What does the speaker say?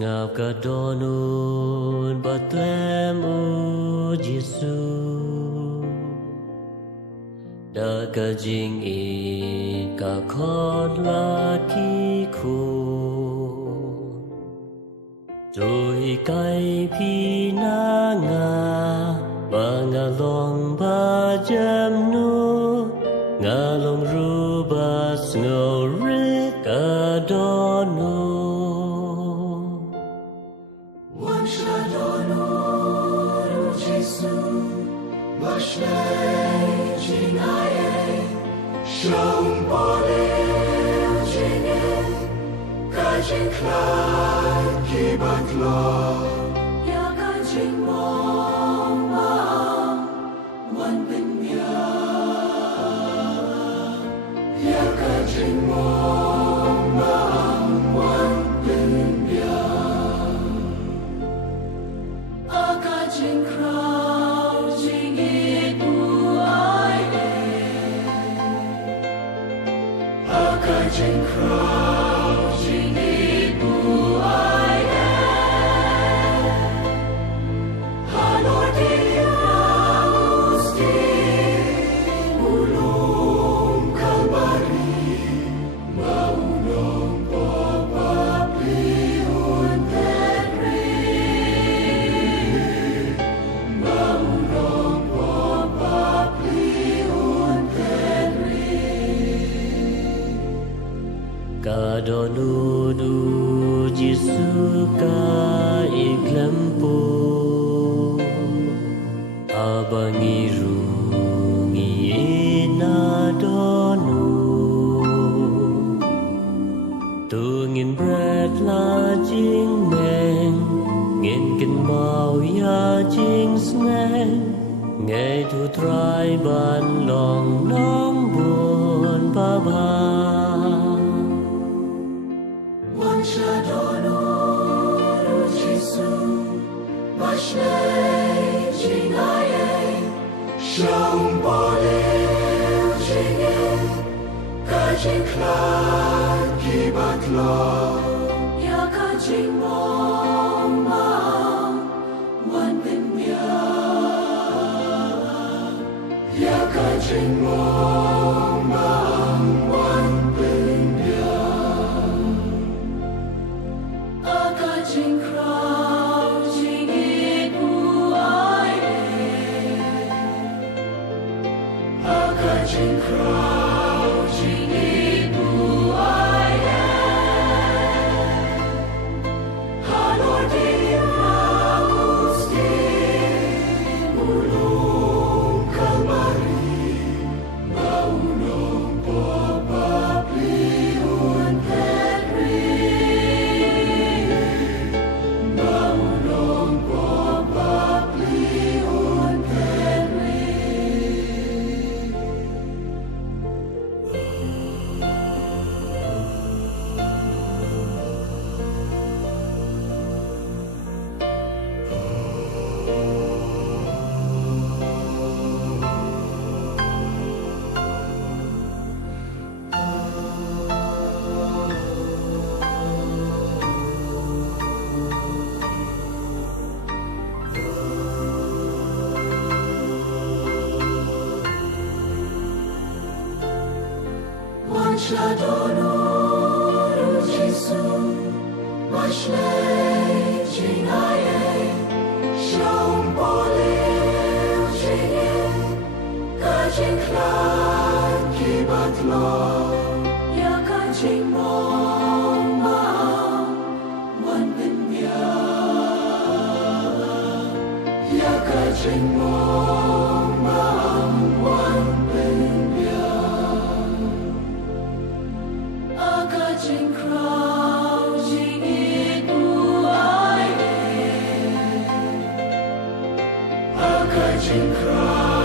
Ngập cả đón Bethlehem o Giêsu đã cả jing e cả khót la ki khu rồi cái phi na nga và nga long ba jam no nga long ru ba snow ri cả đón Sông bò lêu trên em, cả trên khai khi bát lo, ya cả trên mong mong,วันเป็นยา ya cả trên mong mong,วันเป็นยา cả trên khao trên ít trên khao trên đi bu ai Halor Deus ulum Kalvari maunong papapliun terri maunong papapliun terri Kadonu du Giêsu ka iklampo abangiru ngi na donu tungin bread la jing men ngin kin mau ya jing sneng ngày thu trai ban lòng nong buồn ba ba Adonai Giêsu, Mashlei Jing Ai, Sông bò lêu trên em, cả trên khai khi bát lo, ya cả trên mong mong,วันเป็นยา ya cả trên mong mong,วันเป็นยาtrên khao trên ít bu ai cả trên khao trên ít bu ai Halor Deus ulum Kalvari maunong papapliun terri Adonai Giêsu, Mashlei Jing Ai, Sông bò lêu trên em, cả trên khai khi bát lo, ya cả trên mong mong,วันเป็นยา ya cả trên mong mong,วันเป็นยาtrên khao trên Virgin Christ.